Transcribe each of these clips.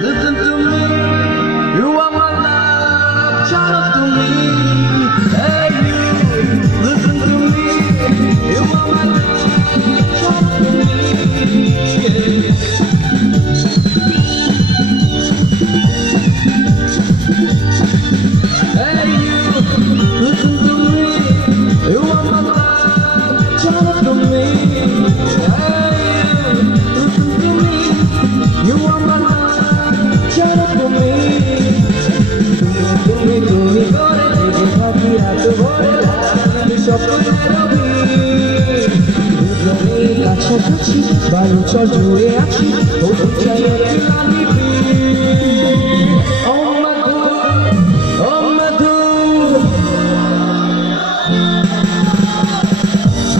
listen to me. You are my love, child to me. Hey you, listen to me. You are my love, child to me. Hey you, listen to me. You are my love, child to me. কাছাকাছি বালুচর জুড়ে আছি হতে চাই ও মধু ও মধু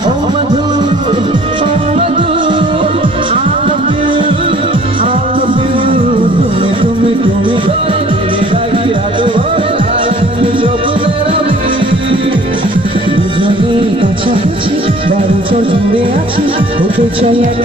ও মধু ও মধু I love you তুমি তুমি কাছাকাছি বালুচর জুড়ে আছি হতে চাই এক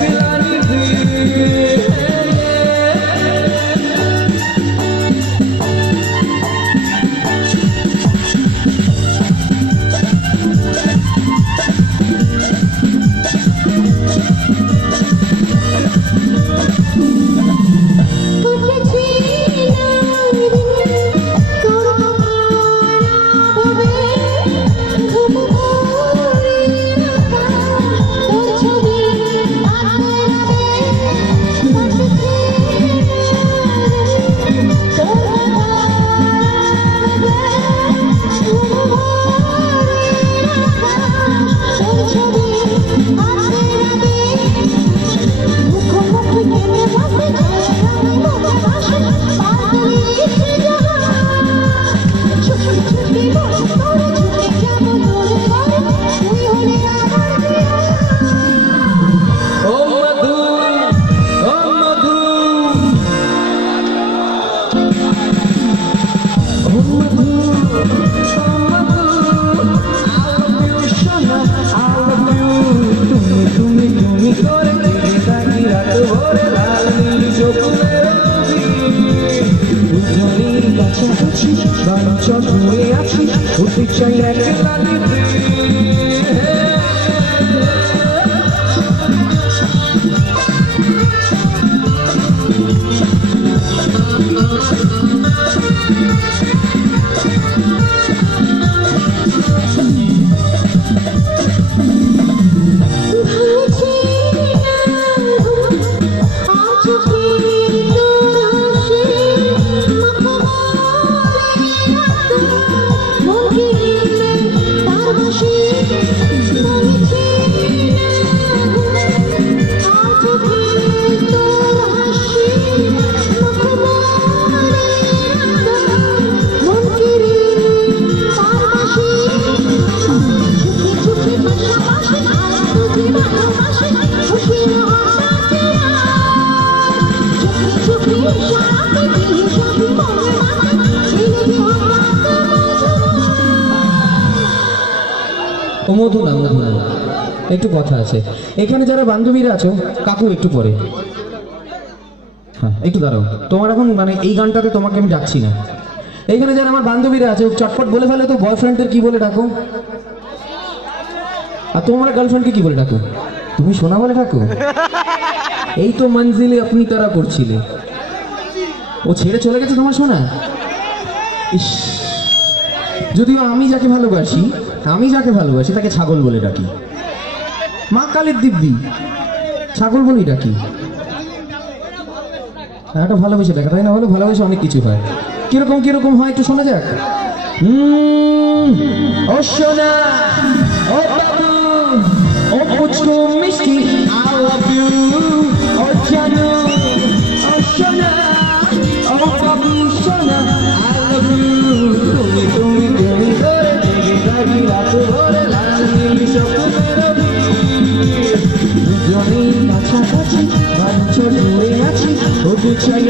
বালুচর জুড়ে আছি হতে চাই এক মধু না মধু না একটু কথা আছে এখানে যারা বান্ধবীরা আছো কাকু একটু পরে হ্যাঁ একটু দাঁড়াও তোমার এখন মানে এই গানটাতে তোমাকে আমি ডাকছি না এইখানে যারা আমার বান্ধবীরা আছে চটপট বলে ফেলে তো বয়ফ্রেন্ডের কি বলে ডাকো আর তোমার গার্লফ্রেন্ডকে কি বলে ডাকো তুমি সোনা বলে ডাকো এই তো মঞ্জিলে আপনি তারা করছিলে ও ছেড়ে চলে গেছে তোমার সোনা ইস যদিও আমি যাকে ভালোবাসি তাকে ছাগল বলে ডাকি মা কালীর দিব্যি ছাগল বলেই ডাকি একটা ভালোবেসে দেখা তাই না হলে ভালোবেসে অনেক কিছু হয় কিরকম কিরকম হয় একটু শোনা যাক ও সোনা ও বাবু ও পুচকু মিষ্টি I love you ও জানু ও সোনা ও বাবু সোনা I love you তুমি করে থাকি রাত ভরে লাল নীল স্বপ্নের দুজনেই কাছাকাছি বালুচর জুড়ে আছি হতে চাই